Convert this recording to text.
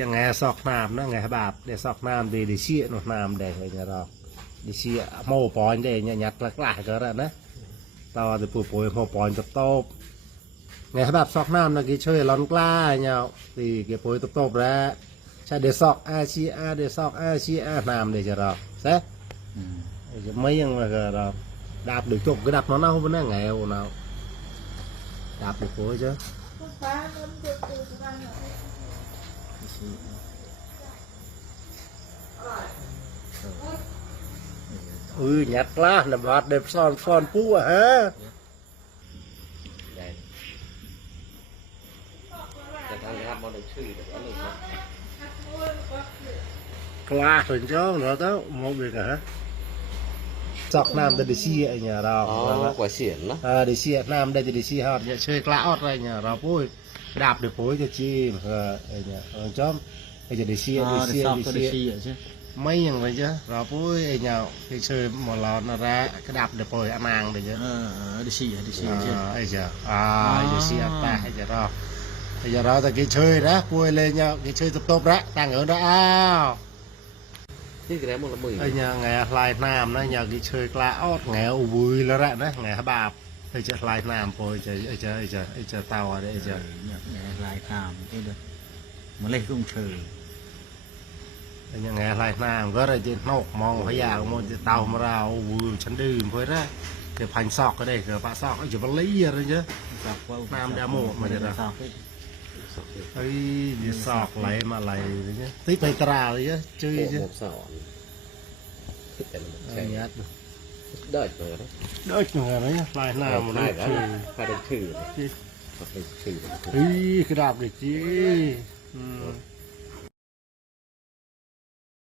ยังไงสอกน้ำนะไงแบบเดี๋ยวสอกน้ำดีเชี่ยหนุนน้ำแดงอะไรเงี้ยเราดีเชี่ยโม่ปอนเดี๋ยวยัดหลายๆก็แล้วนะตอนเดี๋ยวปุ๋ยโม่ปอนจะโตบไงแบบสอกน้ำนะกี่ช่วยร้อนกล้าเนี่ยตีเกี่ยวปุ๋ยโตบแล้วใช่เดี๋ยวสอกอาชีอาเดี๋ยวสอกอาชีอาน้ำเดี๋ยวจะเราเซ่จะไม่ยังไงก็เราđạp được chụp cái đạp nó không có nghèo nào đạp được của chứ nhặt lá nằm vạt đẹp son son pú à hả qua rồi chứ nữa đó một việc hả sọc nam để xì ở nhàเราquả xiển đó để xì nam đây để xì hot chơi klã hot đây nhàเราปุ้ยđạp được phối cho chi ở nhà ở chóm bây giờ để xì mấyอย่างvậy chứเราปุ้ยở nhà thì chơi một lon nó ra cái đạp được phối ăn hàng đấy chứ để xì chứ ấy chứ để xì ta hay giờ đó bây giờ đó ta cái chơi đóปุ้ยlên nhau cái chơi top top đó tăng ở đó cái đấy một là 10 ไอ้เนี่ยไงลายน้ำนะอย่างที่เชยกล้าออดไงอุบุยแล้วแหละนะไงบาปไอ้จะลายน้ำโปรยจะเตาอะไรไอ้จะลายน้ำcái được mà lấy cũng chơi ไอ้เนี่ยไงลายน้ำก็อะไรจะนกมองพยามันจะเตามาเราอุบุยฉันดื่มเพื่อได้เดี๋ยวพันซอกก็ได้เดี๋ยวปะซอกไอ้จะมาลี้อะไรเยอะน้ำดำหมดมาจะได้ไอ้เดี๋ยวซอกไหลมาไหลอะไรเงี้ยตีไปตราเลยเยอะchơi chứ đợi rồi đấy đợi người đấy lại nào mà phải được thử cái đạp được chứ